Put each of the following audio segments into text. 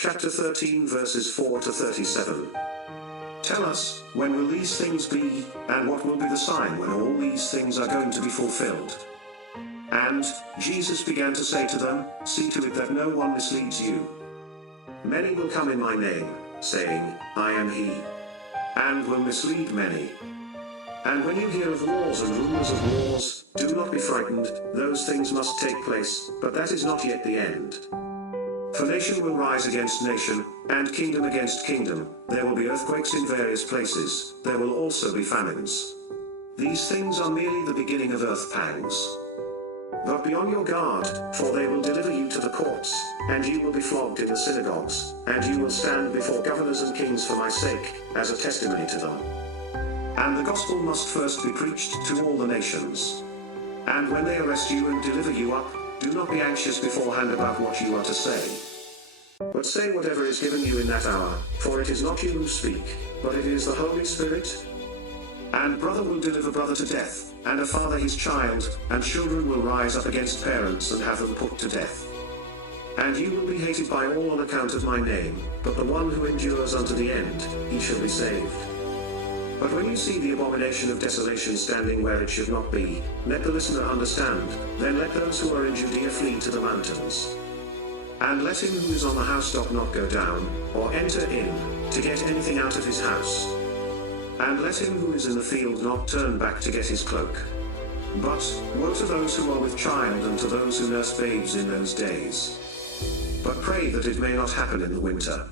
chapter 13 verses 4 to 37. Tell us, when will these things be, and what will be the sign when all these things are going to be fulfilled? And Jesus began to say to them, see to it that no one misleads you. Many will come in my name, saying, I am he, and will mislead many. And when you hear of wars and rumors of wars, do not be frightened, those things must take place, but that is not yet the end. For nation will rise against nation, and kingdom against kingdom, there will be earthquakes in various places, there will also be famines. These things are merely the beginning of earth pangs. But be on your guard, for they will deliver you to the courts, and you will be flogged in the synagogues, and you will stand before governors and kings for my sake, as a testimony to them. And the gospel must first be preached to all the nations. And when they arrest you and deliver you up, do not be anxious beforehand about what you are to say. But say whatever is given you in that hour, for it is not you who speak, but it is the Holy Spirit. And brother will deliver brother to death, and a father his child, and children will rise up against parents and have them put to death. And you will be hated by all on account of my name, but the one who endures unto the end, he shall be saved. But when you see the abomination of desolation standing where it should not be, let the listener understand, then let those who are in Judea flee to the mountains. And let him who is on the housetop not go down, or enter in, to get anything out of his house. And let him who is in the field not turn back to get his cloak. But woe to those who are with child and to those who nurse babes in those days. But pray that it may not happen in the winter.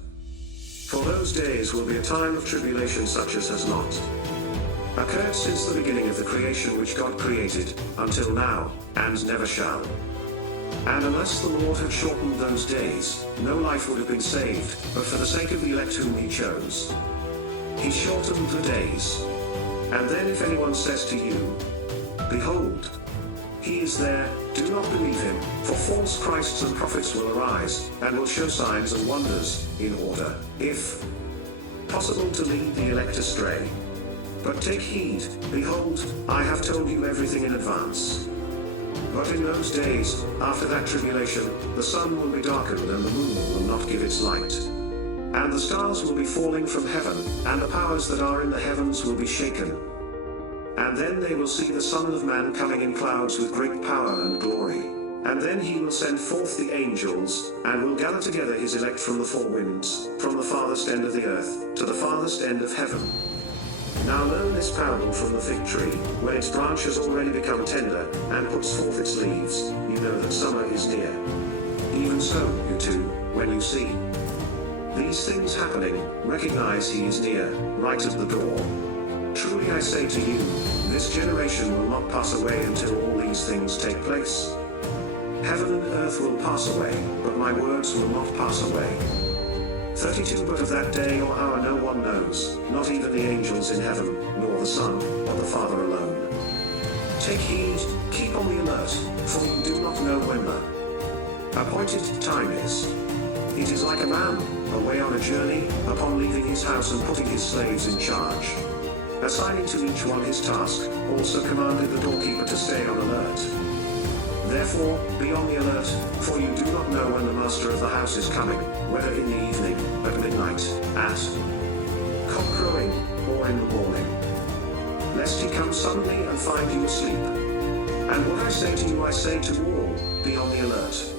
For those days will be a time of tribulation such as has not occurred since the beginning of the creation which God created, until now, and never shall. And unless the Lord had shortened those days, no life would have been saved, but for the sake of the elect whom he chose, he shortened the days. And then if anyone says to you, behold, he is there, do not believe him, for false Christs and prophets will arise, and will show signs and wonders, in order, if possible, to lead the elect astray. But take heed, behold, I have told you everything in advance. But in those days, after that tribulation, the sun will be darkened and the moon will not give its light. And the stars will be falling from heaven, and the powers that are in the heavens will be shaken. And then they will see the Son of Man coming in clouds with great power and glory. And then he will send forth the angels, and will gather together his elect from the four winds, from the farthest end of the earth, to the farthest end of heaven. Now learn this parable from the fig tree. When its branch has already become tender, and puts forth its leaves, you know that summer is near. Even so, you too, when you see these things happening, recognize he is near, right at the door. Truly I say to you, this generation will not pass away until all these things take place. Heaven and earth will pass away, but my words will not pass away. 32 But of that day or hour no one knows, not even the angels in heaven, nor the Son, but the Father alone. Take heed, keep on the alert, for you do not know when the appointed time is. It is like a man, away on a journey, upon leaving his house and putting his slaves in charge, assigning to each one his task, also commanded the doorkeeper to stay on alert. Therefore, be on the alert, for you do not know when the master of the house is coming, whether in the evening, at midnight, at cock crowing, or in the morning, lest he come suddenly and find you asleep. And what I say to you I say to all, be on the alert.